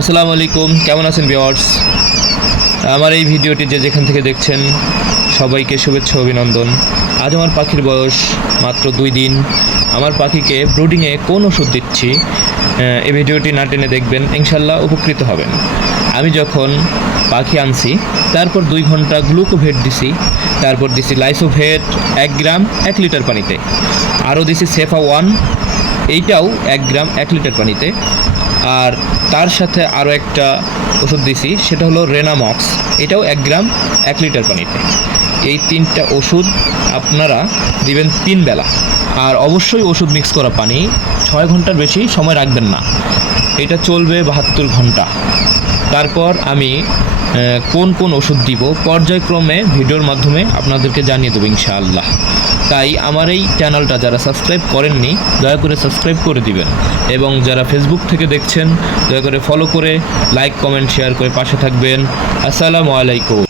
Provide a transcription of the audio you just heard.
আসসালামু আলাইকুম, কেমন আছেন ভিউয়ার্স? আমার এই ভিডিওটি যে যেখান থেকে দেখছেন সবাইকে শুভেচ্ছা অভিনন্দন। আজ আমার পাখির বয়স মাত্র 2 দিন। আমার পাখিকে ব্রুডিংয়ে কোন ওষুধ দিচ্ছি এই ভিডিওটি না টেনে দেখবেন, ইনশাল্লাহ উপকৃত হবেন। আমি যখন পাখি আনছি তারপর 2 ঘন্টা গ্লুকোভেট দিছি, তারপর দিছি লাইসোভেট 1 গ্রাম 1 লিটার পানিতে, আরও দিছি সেফা 1, এইটাও 1 গ্রাম 1 লিটার পানিতে, আর তার সাথে আরও একটা ওষুধ দিছি, সেটা হলো রেনামক্স, এটাও 1 গ্রাম 1 লিটার পানিতে। এই 3টা ওষুধ আপনারা দিবেন 3 বেলা। আর অবশ্যই ওষুধ মিক্স করা পানি 6 ঘন্টার বেশি সময় রাখবেন না, এটা চলবে 72 ঘন্টা। তারপর আমি কোন কোন ওষুধ দিব পর্যায়ক্রমে ভিডিওর মাধ্যমে আপনাদেরকে জানিয়ে দেবো ইনশাআল্লাহ। তাই আমার এই চ্যানেলটা যারা সাবস্ক্রাইব করেননি দয়া করে সাবস্ক্রাইব করে দিবেন, এবং যারা ফেসবুক থেকে দেখছেন দয়া করে ফলো করে লাইক কমেন্ট শেয়ার করে পাশে থাকবেন। আসসালামু আলাইকুম।